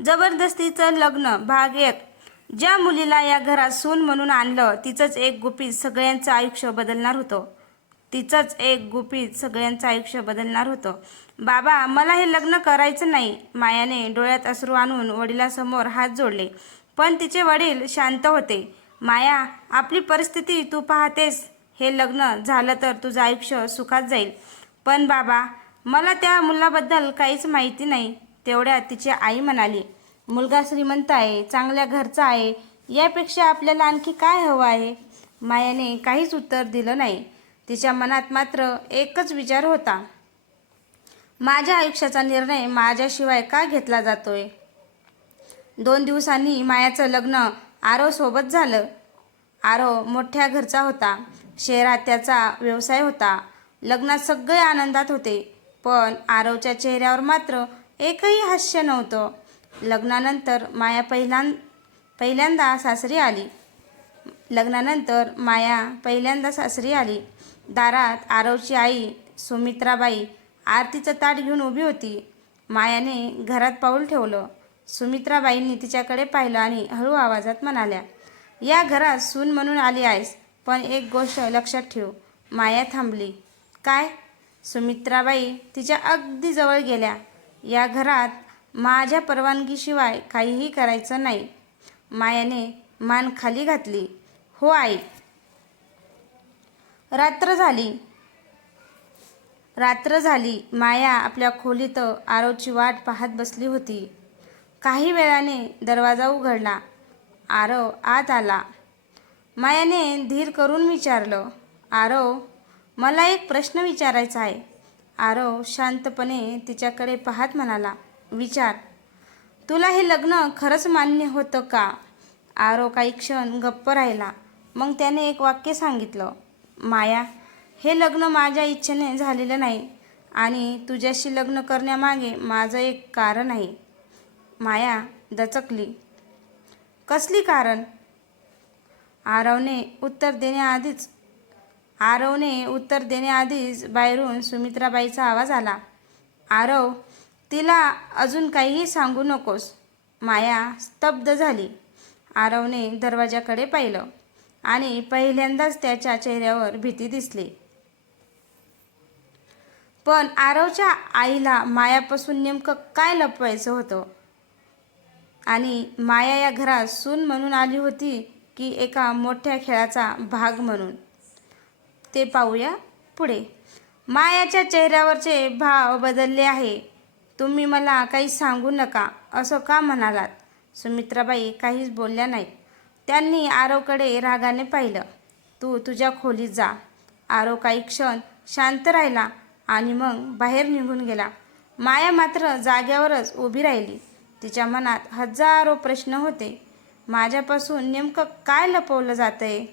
जबरदस्तीचं लग्न भाग 1. ज्या मुलीला या घरात सून म्हणून आणलं तिचंच एक गुपित सगळ्यांचं आयुष्य बदलणार होतं. बाबा, मला हे लग्न करायचं नाही. मायाने डोळ्यात अश्रू आणून वडिलांसमोर हात जोडले. पण तिचे वडील शांत होते. माया, आपली परिस्थिती तू पाहतेस. हे लग्न झालं तर तुझं आयुष्य सुखात जाईल. पण बाबा, मला त्या मुलाबद्दल काहीच माहिती नाही. तेवढ्यात तिची आई म्हणाली, मुलगा श्रीमंत आहे, चांगल्या घरचा आहे, यापेक्षा आपल्याला आणखी काय हवं आहे? मायाने काहीच उत्तर दिलं नाही. तिच्या मनात मात्र एकच विचार होता, माझ्या आयुष्याचा निर्णय माझ्याशिवाय का घेतला जातोय? 2 दिवसांनी मायाचं लग्न आरवसोबत झालं. आरव मोठ्या घरचा होता. शहरात त्याचा व्यवसाय होता. लग्नात सगळे आनंदात होते. पण आरवच्या चेहऱ्यावर मात्र एकही हास्य नव्हतं. लग्नानंतर माया पहिल्यांदा सासरी आली. दारात आरवची आई सुमित्राबाई आरतीचं ताट घेऊन उभी होती. मायाने घरात पाऊल ठेवलं. सुमित्राबाईंनी तिच्याकडे पाहिलं आणि हळू आवाजात म्हणाल्या, या घरात सून म्हणून आली आहेस, पण एक गोष्ट लक्षात ठेव. माया थांबली. काय? सुमित्राबाई तिच्या अगदी जवळ गेल्या. या घरात माझ्या परवानगीशिवाय काहीही करायचं नाही. मायाने मान खाली घातली. हो आई. रात्र झाली. माया आपल्या खोलीत आरवची वाट पाहत बसली होती. काही वेळाने दरवाजा उघडला. आरव आत आला. मायाने धीर करून विचारलं, आरव, मला एक प्रश्न विचारायचा आहे. आरव शांतपणे तिच्याकडे पाहत म्हणाला, विचार. तुला हे लग्न खरंच मान्य होतं का? आरव काही क्षण गप्प राहिला. मग त्याने एक वाक्य सांगितलं, माया, हे लग्न माझ्या इच्छेने झालेलं नाही आणि तुझ्याशी लग्न करण्यामागे माझं एक कारण आहे. माया दचकली. कसली कारण? आरवने उत्तर देण्याआधीच बाहेरून सुमित्राबाईचा आवाज आला, आरव, तिला अजून काहीही सांगू नकोस. माया स्तब्ध झाली. आरवने दरवाजाकडे पाहिलं आणि पहिल्यांदाच त्याच्या चेहऱ्यावर भीती दिसली. पण आरवच्या आईला मायापासून नेमकं काय लपवायचं होतं? आणि माया या घरात सून म्हणून आली होती की एका मोठ्या खेळाचा भाग म्हणून? ते पाहूया पुढे. मायाच्या चेहऱ्यावरचे भाव बदलले आहे. तुम्ही मला काही सांगू नका असं का म्हणालात? सुमित्राबाई काहीच बोलल्या नाहीत. त्यांनी आरवकडे रागाने पाहिलं. तू तुझ्या खोलीत जा. आरव काही क्षण शांत राहिला आणि मग बाहेर निघून गेला. माया मात्र जाग्यावरच उभी राहिली. तिच्या मनात हजारो प्रश्न होते. माझ्यापासून नेमकं काय लपवलं जातंय?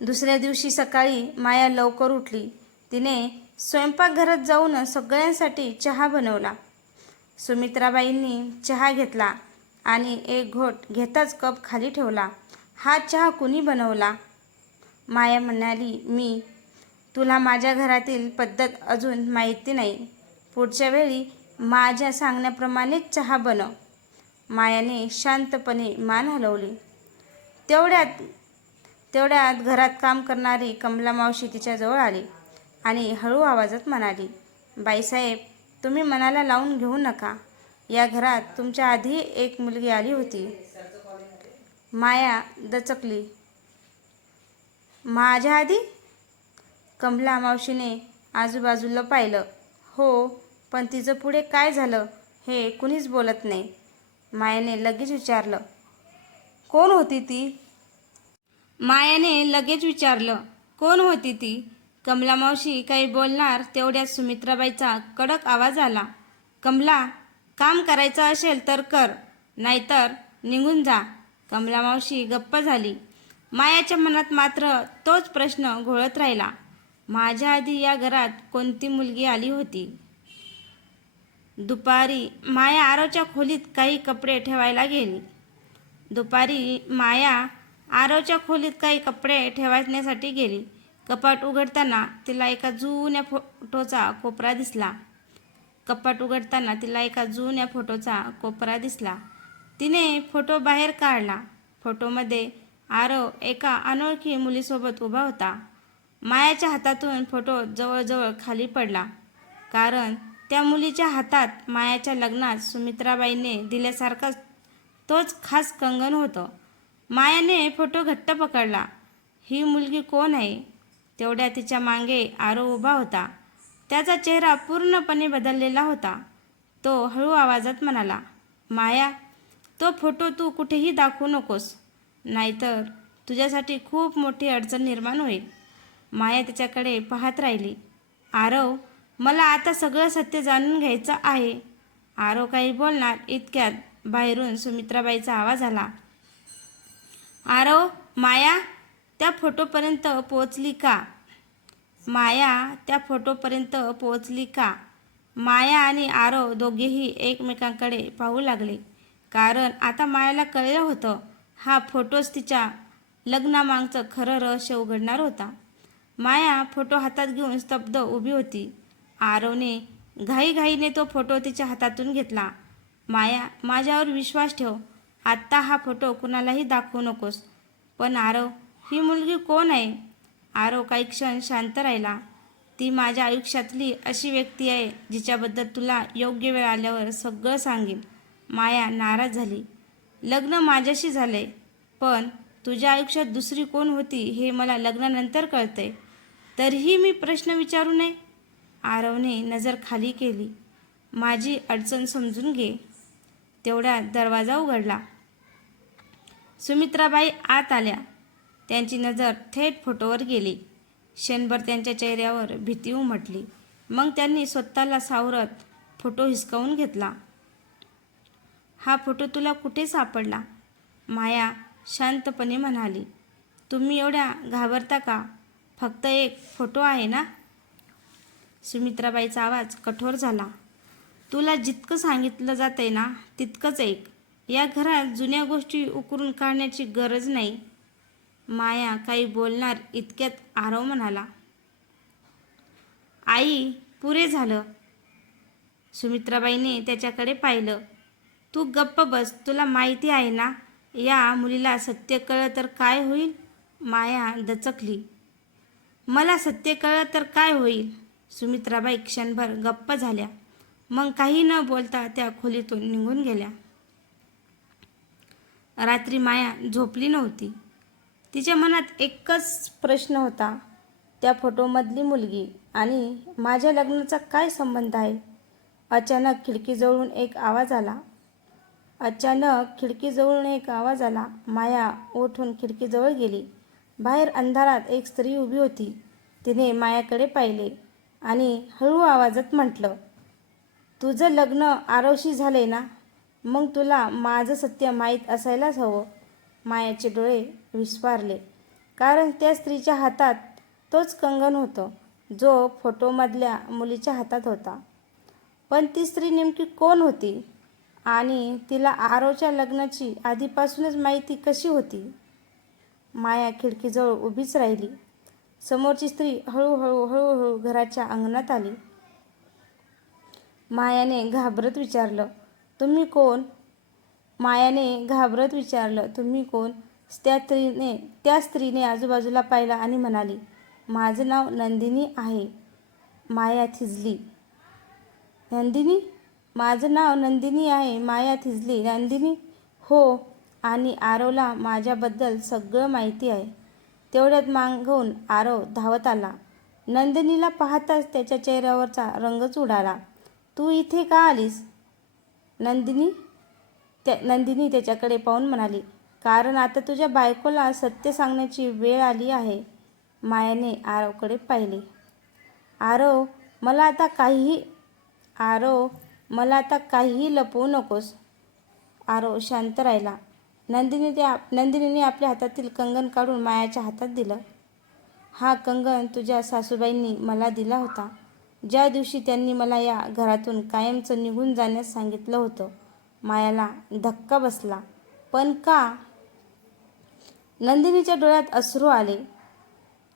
दुसऱ्या दिवशी सकाळी माया लवकर उठली. तिने स्वयंपाकघरात जाऊन सगळ्यांसाठी चहा बनवला. सुमित्राबाईंनी चहा घेतला आणि एक घोट घेताच कप खाली ठेवला. हा चहा कुणी बनवला? माया म्हणाली, मी. तुला माझ्या घरातील पद्धत अजून माहिती नाही. पुढच्या वेळी माझ्या सांगण्याप्रमाणेच चहा बनव. मायाने शांतपणे मान हलवली. तेवढ्यात घरात काम करणारी कमला मावशी तिच्याजवळ आली आणि हळू आवाजात म्हणाली, बाईसाहेब, तुम्ही मनाला लावून घेऊ नका. या घरात तुमच्या आधी एक मुलगी आली होती. माया दचकली. माझ्या आधी? कमला मावशीने आजूबाजूला पाहिलं. हो, पण तिचं पुढे काय झालं हे कुणीच बोलत नाही. मायाने लगेच विचारलं, कोण होती ती? कमला मावशी काही बोलणार तेवढ्यात सुमित्राबाईचा कडक आवाज आला, कमला, काम करायचं असेल तर कर, नाहीतर निघून जा. कमला मावशी गप्प झाली. मायाच्या मनात मात्र तोच प्रश्न घोळत राहिला. माझ्या आधी या घरात कोणती मुलगी आली होती? दुपारी माया आरवच्या खोलीत काही कपडे ठेवायला गेली. ठेवण्यासाठी गेली. कपाट उघडताना तिला एका जुन्या फोटोचा कोपरा दिसला. कपाट उघडताना तिला एका जुन्या फोटोचा कोपरा दिसला. तिने फोटो बाहेर काढला. फोटोमध्ये आरव एका अनोळखी मुलीसोबत उभा होता. मायाच्या हातातून फोटो जवळजवळ खाली पडला, कारण त्या मुलीच्या हातात मायाच्या लग्नात सुमित्राबाईंनी दिल्यासारखा तोच खास कंगन होतं. मायाने फोटो घट्ट पकडला. ही मुलगी कोण आहे? तेवढ्या तिच्या मागे आरव उभा होता. त्याचा चेहरा पूर्णपणे बदललेला होता. तो हळू आवाजात म्हणाला, माया, तो फोटो तू कुठेही दाखवू नकोस, नाहीतर तुझ्यासाठी खूप मोठी अडचण निर्माण होईल. माया त्याच्याकडे पाहत राहिली. आरव, मला आता सगळं सत्य जाणून घ्यायचं आहे. आरव काही बोलणार इतक्यात बाहेरून सुमित्राबाईचा आवाज आला. आरव, माया त्या फोटोपर्यंत पोहोचली का? माया त्या फोटोपर्यंत पोहोचली का? माया आणि आरव दोघेही एकमेकांकडे पाहू लागले, कारण आता मायाला कळलं होतं, हा फोटोच तिच्या लग्नामागचं खरं रहस्य उघडणार होता. माया फोटो हातात घेऊन स्तब्ध उभी होती. आरवने घाईघाईने तो फोटो तिच्या हातातून घेतला. माया, माझ्यावर विश्वास ठेव. आत्ता हा फोटो कुणालाही दाखवू नकोस. पण आरव, ही मुलगी कोण आहे? आरव काही क्षण शांत राहिला. ती माझ्या आयुष्यातली अशी व्यक्ती आहे जिच्याबद्दल तुला योग्य वेळ आल्यावर सगळं सांगेन. माया नाराज झाली. लग्न माझ्याशी झालंय, पण तुझ्या आयुष्यात दुसरी कोण होती हे मला लग्नानंतर कळतंय. तरीही मी प्रश्न विचारू नये? आरवने नजर खाली केली. माझी अडचण समजून घे. तेवढ्यात दरवाजा उघडला. सुमित्राबाई आत आल्या. त्यांची नजर थेट फोटोवर गेली. क्षणभर त्यांच्या चेहऱ्यावर भीती उमटली. मग त्यांनी स्वतःला सावरत फोटो हिसकावून घेतला. हा फोटो तुला कुठे सापडला? माया शांतपणे म्हणाली. तुम्ही एवढ्या घाबरता का? फक्त एक फोटो आहे ना? सुमित्राबाईचा आवाज कठोर झाला. तुला जितकं सांगितलं जातंय ना तितकंच ऐक. या घरात जुन्या गोष्टी उकरून काढण्याची गरज नाही. माया काही बोलणार इतक्यात आरव म्हणाला, आई, पुरे झालं. सुमित्राबाईने त्याच्याकडे पाहिलं. तू गप्प बस. तुला माहिती आहे ना, या मुलीला सत्य कळलं तर काय होईल? माया दचकली. मला सत्य कळलं तर काय होईल? सुमित्राबाई क्षणभर गप्प झाल्या. मग काही न बोलता त्या खोलीतून निघून गेल्या. रात्री माया झोपली नव्हती. तिच्या मनात एकच प्रश्न होता, त्या फोटोमधली मुलगी आणि माझ्या लग्नाचा काय संबंध आहे? अचानक खिडकीजवळून एक आवाज आला. माया उठून खिडकीजवळ गेली. बाहेर अंधारात एक स्त्री उभी होती. तिने मायाकडे पाहिले आणि हळू आवाजात म्हटलं, तुझं लग्न आरवशी झालंय ना? मग तुला माझं सत्य माहीत असायलाच हवं. मायाचे डोळे विस्फारले, कारण त्या स्त्रीच्या हातात तोच कंगन होतं जो फोटोमधल्या मुलीच्या हातात होता. पण ती स्त्री नेमकी कोण होती आणि तिला आरवच्या लग्नाची आधीपासूनच माहिती कशी होती? माया खिडकीजवळ उभीच राहिली. समोरची स्त्री हळूहळू घराच्या अंगणात आली. मायाने घाबरत विचारलं, तुम्ही कोण? तुम्ही कोण? त्या स्त्रीने आजूबाजूला पाहिलं आणि म्हणाली, माझं नाव नंदिनी आहे. माया थिजली. नंदिनी? माझं नाव नंदिनी आहे. माया थिजली. नंदिनी? हो, आणि आरवला माझ्याबद्दल सगळं माहिती आहे. तेवढ्यात मागून आरव धावत आला. नंदिनीला पाहताच त्याच्या चेहऱ्यावरचा रंगच उडाला. तू इथे का आलीस? नंदिनी त्याच्याकडे पाहून म्हणाली, कारण आता तुझ्या बायकोला सत्य सांगण्याची वेळ आली आहे. मायाने आरवकडे पाहिले. आरव, मला आता काहीही लपवू नकोस. आरव शांत राहिला. नंदिनीने आपल्या हातातील कंगन काढून मायाच्या हातात दिलं. हा कंगन तुझ्या सासूबाईंनी मला दिला होता, ज्या दिवशी त्यांनी मला या घरातून कायमचं निघून जाण्यास सांगितलं होतं. मायाला धक्का बसला. पण का? नंदिनीच्या डोळ्यात अश्रू आले.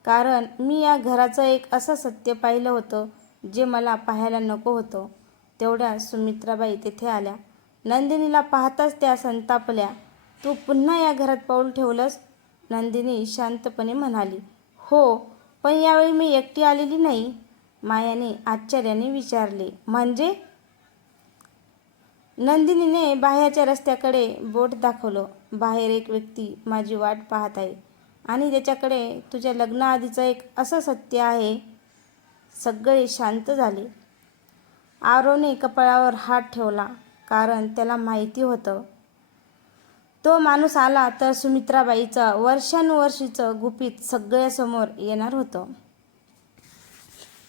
कारण मी या घराचं एक असं सत्य पाहिलं होतं जे मला पाहायला नको होतं. तेवढ्या सुमित्राबाई तेथे आल्या. नंदिनीला पाहताच त्या संतापल्या. तू पुन्हा या घरात पाऊल ठेवलंस? नंदिनी शांतपणे म्हणाली. हो, पण यावेळी मी एकटी आलेली नाही. मायाने आश्चर्याने विचारले. म्हणजे? नंदिनीने बाहेरच्या रस्त्याकडे बोट दाखवलं. बाहेर एक व्यक्ती माझी वाट पाहत आहे आणि त्याच्याकडे तुझ्या लग्नाआधीचं एक असं सत्य आहे. सगळे शांत झाले. आरवने कपाळावर हात ठेवला, कारण त्याला माहिती होतं तो माणूस आला तर सुमित्राबाईचं वर्षानुवर्षीचं गुपित सगळ्यासमोर येणार होतं.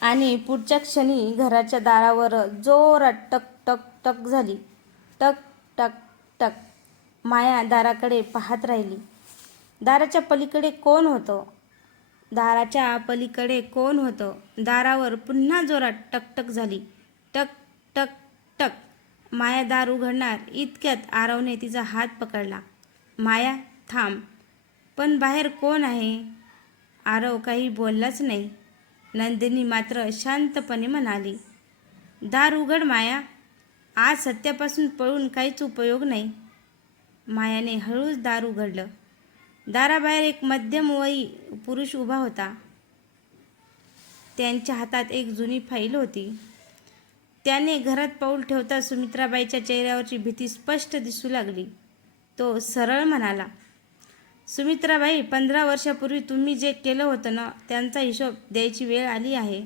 आणि पुढच्या क्षणी घराच्या दारावर जोरात टक टक टक झाली. टक टक टक. माया दाराकडे पाहत राहिली. दाराच्या पलीकडे कोण होतं? दाराच्या पलीकडे कोण होतं? दारावर पुन्हा जोरात टकटक झाली. टक टक टक. माया दार उघडणार इतक्यात आरवने तिचा हात पकडला. माया, थांब. पण बाहेर कोण आहे? आरव काही बोललाच नाही. नंदिनी मात्र शांतपणे म्हणाली, दार उघड माया. आज सत्यापासून पळून काहीच उपयोग नाही. मायाने हळूच दार उघडलं. दाराबाहेर एक मध्यमवयी पुरुष उभा होता. त्यांच्या हातात एक जुनी फाईल होती. त्याने घरात पाऊल ठेवता सुमित्राबाईच्या चेहऱ्यावरची भीती स्पष्ट दिसू लागली. तो सरळ म्हणाला, सुमित्राबाई, 15 वर्षापूर्वी तुम्ही जे केलं होतं ना, त्यांचा हिशोब द्यायची वेळ आली आहे.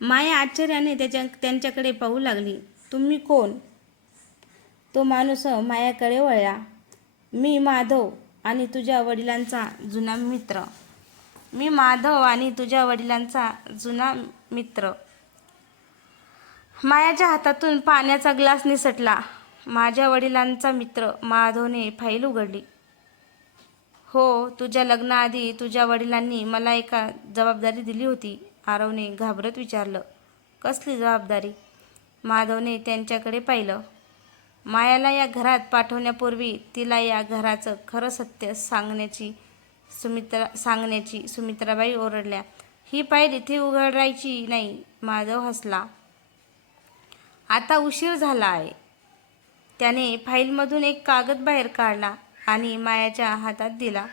माया आश्चर्याने त्यांच्याकडे पाहू लागली. तुम्ही कोण? तो माणूस मायाकडे वळला. मी माधव आणि तुझ्या वडिलांचा जुना मित्र. मायाच्या हातातून पाण्याचा ग्लास निसटला. माझ्या वडिलांचा मित्र. माधवने फाईल उघडली. हो, तुझ्या लग्नाआधी तुझ्या वडिलांनी मला एक जबाबदारी दिली होती. आरवने घाबरत विचारलं. कसली जबाबदारी? माधवने त्यांच्याकडे पाहिलं. मायाला या घरात पाठवण्यापूर्वी तिला या घराचं खरं सत्य सांगण्याची सुमित्राबाई ओरडल्या. ही फाईल इथे उघडायची नाही. माधव हसला. आता उशीर झाला आहे. त्याने फाईलमधून एक कागद बाहेर काढला आणि मायाच्या हातात दिला.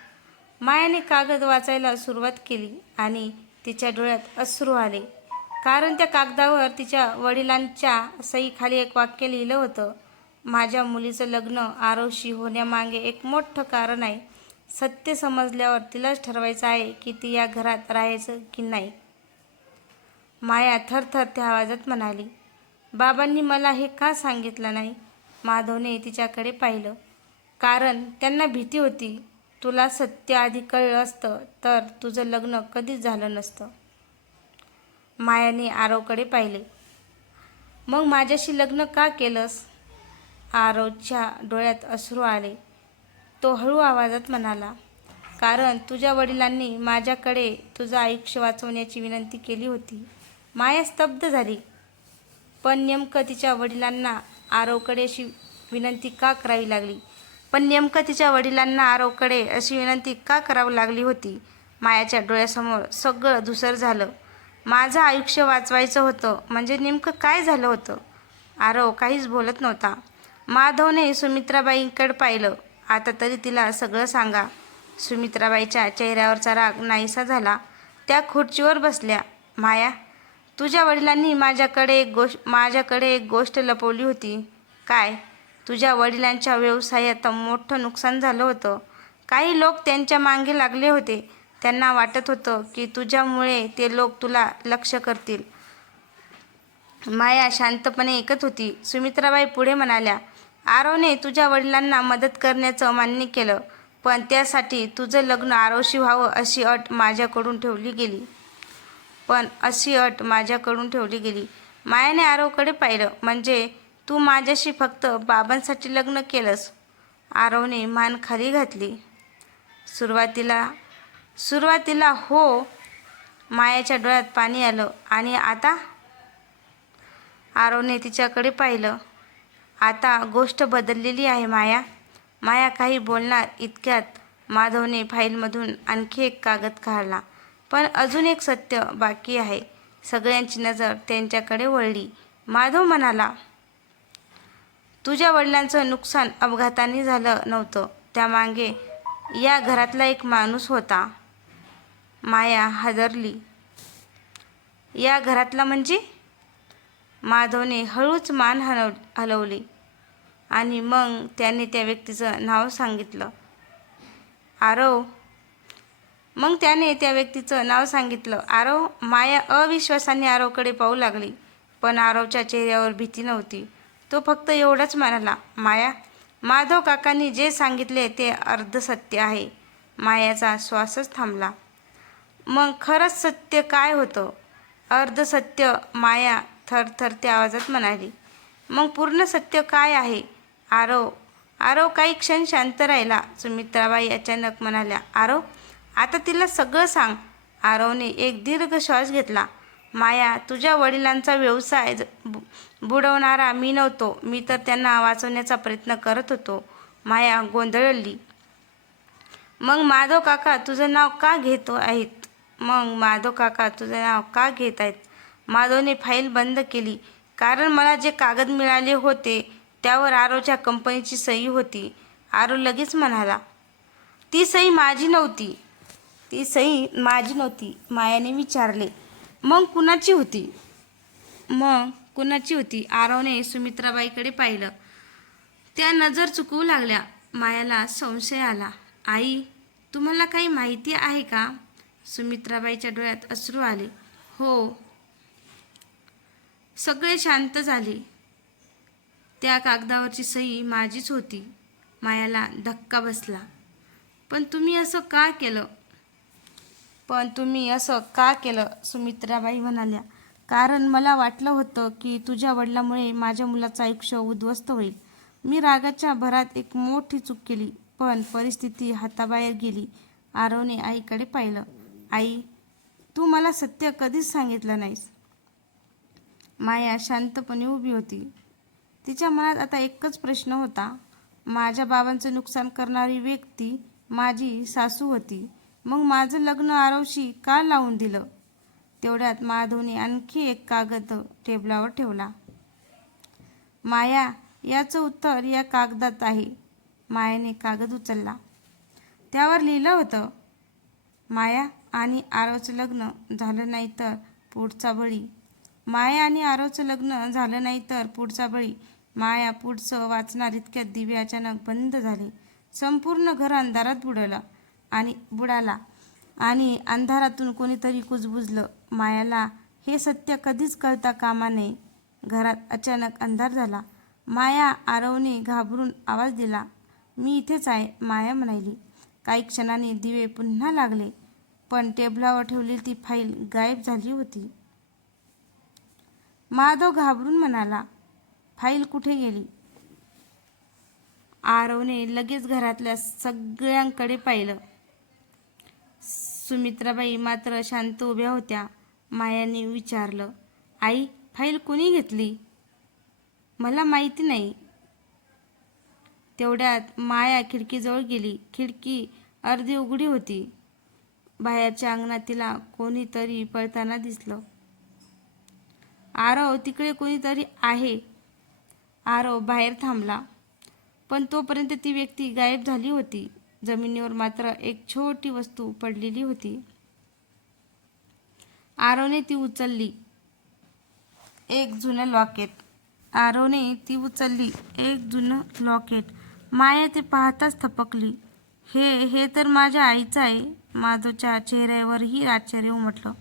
मायाने कागद वाचायला सुरुवात केली आणि तिच्या डोळ्यात अश्रू आले. कारण त्या कागदावर तिच्या वडिलांच्या सहीखाली एक वाक्य लिहिलं होतं. माझ्या मुलीचं लग्न आरवशी होण्यामागे एक मोठं कारण आहे. सत्य समजल्यावर तिलाच ठरवायचं आहे की ती या घरात राहायचं की नाही. माया थरथरत्या आवाजात म्हणाली, बाबांनी मला हे का सांगितलं नाही? माधवने तिच्याकडे पाहिलं. कारण त्यांना भीती होती. तुला सत्य आधी कळलं असतं तर तुझं लग्न कधीच झालं नसतं. मायाने आरवकडे पाहिले. मग माझ्याशी लग्न का केलंस? आरवच्या डोळ्यात अश्रू आले. तो हळू आवाजात म्हणाला, कारण तुझ्या वडिलांनी माझ्याकडे तुझं आयुष्य वाचवण्याची विनंती केली होती. माया स्तब्ध झाली. पण नेमकं तिच्या वडिलांना आरवकडे अशी विनंती का करावी लागली होती? मायाच्या डोळ्यासमोर सगळं धूसर झालं. माझं आयुष्य वाचवायचं होतं म्हणजे नेमकं काय झालं होतं? आरव काहीच बोलत नव्हता. माधवने सुमित्राबाईंकडे पाहिलं. आता तरी तिला सगळं सांगा. सुमित्राबाईच्या चेहऱ्यावरचा राग नाहीसा झाला. त्या खुर्चीवर बसल्या. माया, तुझ्या वडिलांनी माझ्याकडे एक गोष्ट लपवली होती. काय? तुझ्या वडिलांच्या व्यवसायात मोठं नुकसान झालं होतं. काही लोक त्यांच्या मागे लागले होते. त्यांना वाटत होतं की तुझ्यामुळे ते लोक तुला लक्ष्य करतील. माया शांतपणे ऐकत होती. सुमित्राबाई पुढे म्हणाल्या, आरवने तुझ्या वडिलांना मदत करण्याचं मान्य केलं, पण त्यासाठी तुझं लग्न आरवशी व्हावं अशी अट माझ्याकडून ठेवली गेली. मायाने आरवकडे पाहिलं. म्हणजे तू माझ्याशी फक्त बाबांसाठी लग्न केलंस? आरवने मान खाली घातली. सुरुवातीला हो. मायाच्या डोळ्यात पाणी आलं. आणि आता? आरवने तिच्याकडे पाहिलं. आता गोष्ट बदललेली आहे माया. माया काही बोलणार इतक्यात माधवने फाईलमधून आणखी एक कागद काढला. पण अजून एक सत्य बाकी आहे. सगळ्यांची नजर त्यांच्याकडे वळली. माधव म्हणाला, तुझ्या वडिलांचं नुकसान अपघाताने झालं नव्हतं. त्यामागे या घरातला एक माणूस होता. माया हादरली. या घरातला म्हणजे? माधवने हळूच मान हलवली आणि मग त्याने त्या व्यक्तीचं नाव सांगितलं. आरव. मग त्याने त्या व्यक्तीचं नाव सांगितलं. आरव. माया अविश्वासाने आरवकडे पाहू लागली. पण आरवच्या चेहऱ्यावर भीती नव्हती. तो फक्त एवढंच म्हणाला, माया, माधव काकांनी जे सांगितले ते अर्धसत्य आहे. मायाचा श्वासच थांबला. मग खरंच सत्य काय होतं? अर्धसत्य, माया थरथरत्या आवाजात म्हणाली. मग पूर्ण सत्य काय आहे? आरव. आरव काही क्षण शांत राहिला. सुमित्राबाई अचानक म्हणाल्या, आरव, आता तिला सगळं सांग. आरवने एक दीर्घ श्वास घेतला. माया, तुझ्या वडिलांचा व्यवसाय बुडवणारा मी नव्हतो. मी तर त्यांना वाचवण्याचा प्रयत्न करत होतो. माया गोंधळली. मग माधव काका तुझं नाव का घेत आहेत? मग माधव काका तुझं नाव का घेत आहेत? माधवने फाईल बंद केली. कारण मला जे कागद मिळाले होते त्यावर आरवच्या कंपनीची सही होती. आरव लगेच म्हणाला, ती सही माझी नव्हती. ती सही माझी नव्हती. मायाने विचारले, मग कुणाची होती? मग कुणाची होती? आरवने सुमित्राबाईकडे पाहिलं. त्या नजर चुकवू लागल्या. मायाला संशय आला. आई, तुम्हाला काही माहिती आहे का? सुमित्राबाईच्या डोळ्यात अश्रू आले. हो. सगळे शांत झाले. त्या कागदावरची सही माझीच होती. मायाला धक्का बसला. पण तुम्ही असं का केलं? सुमित्राबाई म्हणाल्या. कारण मला वाटलं होतं की तुझ्या वडिलांमुळे माझ्या मुलाचं आयुष्य उद्ध्वस्त होईल. मी रागाच्या भरात एक मोठी चूक केली. पण परिस्थिती हाताबाहेर गेली. आरवने आईकडे पाहिलं. आई, तू मला सत्य कधीच सांगितलं नाहीस. माया शांतपणे उभी होती. तिच्या मनात आता एकच प्रश्न होता. माझ्या बाबांचं नुकसान करणारी व्यक्ती माझी सासू होती. मग माझं लग्न आरवशी का लावून दिलं? तेवढ्यात माधवने आणखी एक कागद टेबलावर ठेवला. माया, याचं उत्तर या कागदात आहे. मायाने कागद उचलला. त्यावर लिहिलं होतं, माया आणि आरवचं लग्न झालं नाही तर पुढचा बळी. माया आणि आरवचं लग्न झालं नाही तर पुढचा बळी. माया पुढचं वाचणार इतक्यात दिवे अचानक बंद झाले. संपूर्ण घर अंधारात बुडाला आणि अंधारातून कोणीतरी कुजबुजलं. मायाला हे सत्य कधीच कळता कामा नये. घरात अचानक अंधार झाला. माया. आरवने घाबरून आवाज दिला. मी इथेच आहे, माया म्हणाली. काही क्षणांनी दिवे पुन्हा लागले. पण टेबलावर ठेवलेली ती फाईल गायब झाली होती. माधव घाबरून म्हणाला, फाईल कुठे गेली? आरवने लगेच घरातल्या सगळ्यांकडे पाहिलं. सुमित्राबाई मात्र शांत उभ्या होत्या. मायाने विचारलं, आई, फाईल कोणी घेतली? मला माहिती नाही. तेवढ्यात माया खिडकीजवळ गेली. खिडकी अर्धी उघडी होती. बाहेरच्या अंगणात तिला कोणीतरी पळताना दिसलं. आरव, तिकडे कोणीतरी आहे. आरव बाहेर थांबला. पण तोपर्यंत ती व्यक्ती गायब झाली होती. जमिनीवर मात्र एक छोटी वस्तू पडलेली होती. आरवने ती उचलली. एक जुनं लॉकेट. माया ते पाहताच थपकली. हे तर माझ्या आईचं आहे. माधवच्या चेहऱ्यावरही आश्चर्य उमटलं.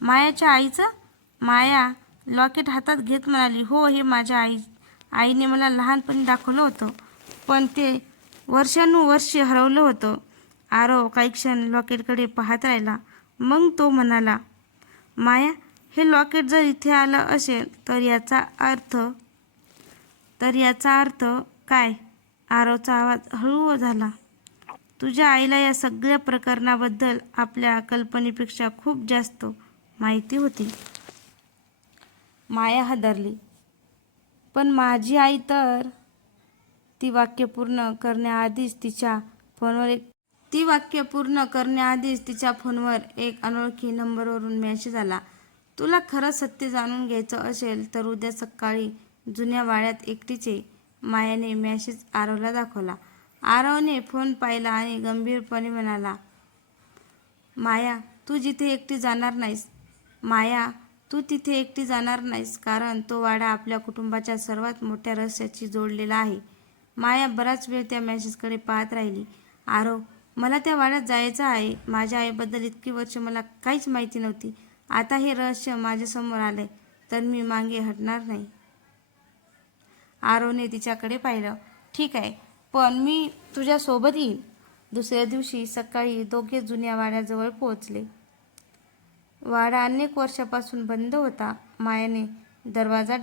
मायाच्या आईचं? माया लॉकेट हातात घेत म्हणाली, हो, हे माझ्या आईने मला लहानपणी दाखवलं होतं. पण ते वर्षानुवर्षे हरवलं होतं. आरव काही क्षण लॉकेटकडे पाहत राहिला. मग तो म्हणाला, माया, हे लॉकेट जर इथे आलं असेल तर याचा अर्थ काय? आरवचा आवाज हळू झाला. तुझ्या आईला या सगळ्या प्रकरणाबद्दल आपल्या कल्पनेपेक्षा खूप जास्त माहिती होती. माया हादरली. पण माझी आई तर... ती वाक्य पूर्ण करण्याआधीच तिच्या फोनवर एक अनोळखी नंबरवरून मेसेज आला. तुला खरं सत्य जाणून घ्यायचं असेल तर उद्या सकाळी जुन्या वाड्यात एकटीच ये. मायाने मॅसेज आरवला दाखवला. आरवने फोन पाहिला आणि गंभीरपणे म्हणाला, माया तू जिथे एकटी जाणार नाहीस. माया तू तिथे एकटी जाणार नाहीस, कारण तो वाडा आपल्या कुटुंबाच्या सर्वात मोठ्या रहस्याशी जोडलेला आहे. माया बराच वेळ त्या मॅसेजकडे पाहत राहिली. आरव, मला त्या वाड्यात जायचं आहे. माझ्या आईबद्दल इतकी वर्ष मला काहीच माहिती नव्हती. आता हे रहस्य माझ्यासमोर आलंय तर मी मागे हटणार नाही. आरवने तिच्याकडे पाहिलं. ठीक आहे, पण मी तुझ्यासोबत येईन. दुसऱ्या दिवशी सकाळी दोघे जुन्या वाड्याजवळ पोहोचले. वाडा अनेक वर्षापासून बंद होता. मायाने दरवाजा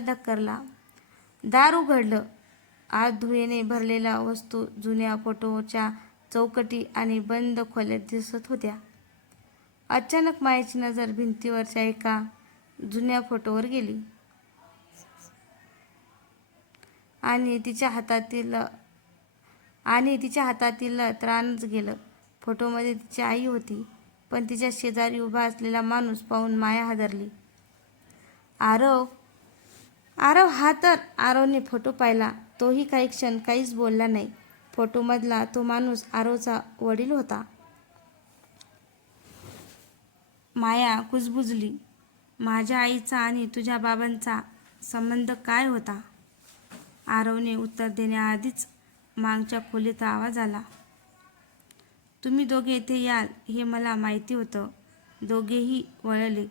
ढकलला. दार उघडलं. आत धुळेने भरलेल्या वस्तू, जुन्या फोटोच्या चौकटी आणि बंद खोल्यात दिसत होत्या. अचानक मायाची नजर भिंतीवरच्या एका जुन्या फोटोवर गेली आणि तिच्या हातातील त्राणच गेलं. फोटोमध्ये तिची आई होती, पण तिच्या शेजारी उभा असलेला माणूस पाहून माया हादरली. आरव हा तर. आरवने फोटो पाहिला. तोही काही क्षण काहीच बोलला नाही. फोटोमधला तो माणूस आरवचा वडील होता. माया कुजबुजली. माझ्या आईचा आणि तुझ्या बाबांचा संबंध काय होता? आरवने उत्तर देण्याआधीच मागच्या खोलीत आवाज आला. तुम्ही दोघे इथे याल हे मला माहिती होतं. दोघेही वळले.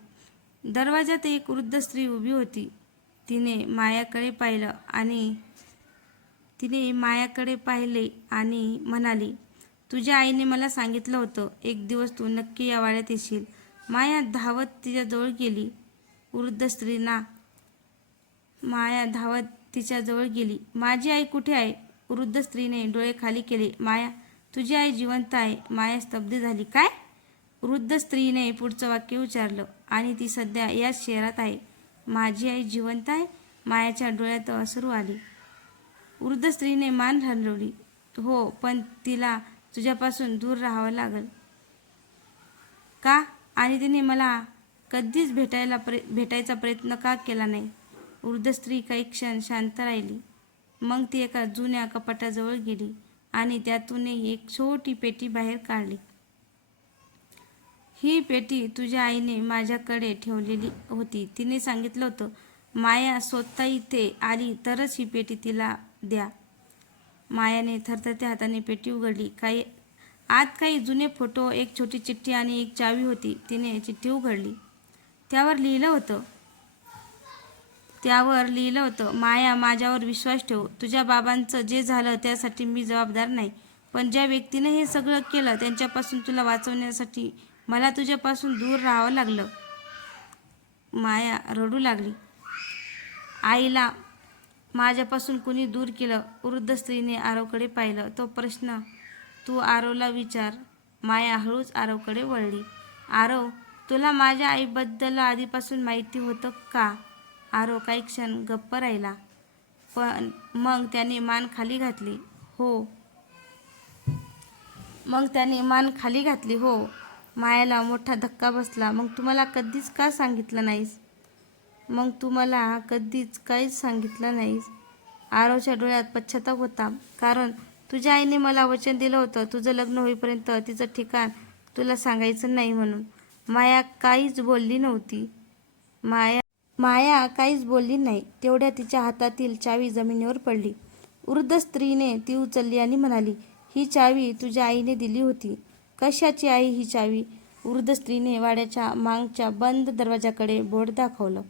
दरवाजात एक वृद्ध स्त्री उभी होती. तिने मायाकडे पाहिले आणि म्हणाली, तुझ्या आईने मला सांगितलं होतं एक दिवस तू नक्की या वाड्यात येशील. माया धावत तिच्याजवळ गेली. माझी आई कुठे आहे? वृद्ध स्त्रीने डोळे खाली केले. माया, तुझी आई जिवंत आहे. माया स्तब्ध झाली. काय? वृद्ध स्त्रीने पुढचं वाक्य उच्चारलं. आणि ती सध्या याच शहरात आहे. माझी आई जिवंत आहे? मायाच्या डोळ्यात अश्रू आले. वृद्ध स्त्रीने मान हलवली. हो, पण तिला तुझ्यापासून दूर राहावं लागलं. का? आणि तिने मला कधीच भेटायचा प्रयत्न का केला नाही? वृद्ध स्त्री काही क्षण शांत राहिली. मग ती एका जुन्या कपाटाजवळ गेली आणि त्यातून एक छोटी पेटी बाहेर काढली. ही पेटी तुझ्या आईने माझ्याकडे ठेवलेली होती. तिने सांगितलं होतं, माया स्वतः इथे आली तरच ही पेटी तिला द्या. मायाने थरथरत्या हाताने पेटी उघडली. आत काही जुने फोटो, एक छोटी चिठ्ठी आणि एक चावी होती. तिने चिठ्ठी उघडली. त्यावर लिहिलं होतं, माया, माझ्यावर विश्वास ठेव. तुझ्या बाबांचं जे झालं त्यासाठी मी जबाबदार नाही, पण ज्या व्यक्तीने हे सगळं केलं त्यांच्यापासून तुला वाचवण्यासाठी मला तुझ्यापासून दूर राहावं लागलं. माया रडू लागली. आईला माझ्यापासून कुणी दूर केलं? वृद्ध स्त्रीने आरवकडे पाहिलं. तो प्रश्न तू आरवला विचार. माया हळूच आरवकडे वळली. आरव, तुला माझ्या आईबद्दल आधीपासून माहिती होतं का? आरव काही क्षण गप्प राहिला, पण मग त्याने मान खाली घातली. हो. मायाला मोठा धक्का बसला. मग तू मला कधीच काहीच सांगितलं नाहीस? आरवच्या डोळ्यात पश्चाताप होता. कारण तुझ्या आईने मला वचन दिलं होतं तुझं लग्न होईपर्यंत तिचं ठिकाण तुला सांगायचं नाही म्हणून. माया काहीच बोलली नाही. तेवढ्या तिच्या हातातील चावी जमिनीवर पडली. वृद्ध स्त्रीने ती उचलली आणि म्हणाली, ही चावी तुझ्या आईने दिली होती. कशाची आई ही चावी? वृद्ध स्त्रीने वाड्याच्या मागच्या बंद दरवाजाकडे बोट दाखवलं.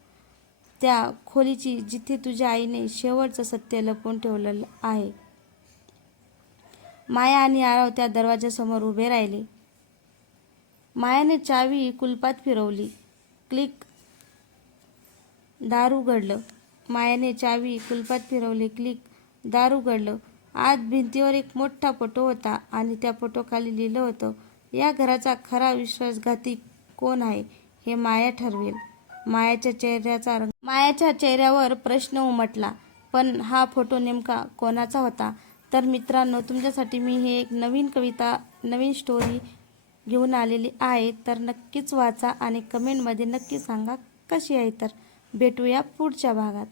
त्या खोलीची, जिथे तुझ्या आईने शेवटचं सत्य लपवून ठेवलं आहे. माया आणि आरव त्या दरवाजासमोर उभे राहिले. मायाने चावी कुलपात फिरवली. क्लिक. दार उघडलं. दार उघडलं. आत भिंतीवर एक मोठा फोटो होता आणि त्या फोटोखाली लिहिलं होतं, या घराचा खरा विश्वासघाती कोण आहे हे माया ठरवेल. मायाच्या चेहऱ्यावर प्रश्न उमटला. पण हा फोटो नेमका कोणाचा होता? तर मित्रांनो, तुमच्यासाठी मी हे एक नवीन स्टोरी घेऊन आलेली आहे. तर नक्कीच वाचा आणि कमेंटमध्ये नक्की सांगा कशी आहे. तर भेटूया पुढच्या भागात.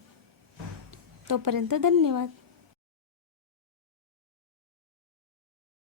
तोपर्यंत धन्यवाद.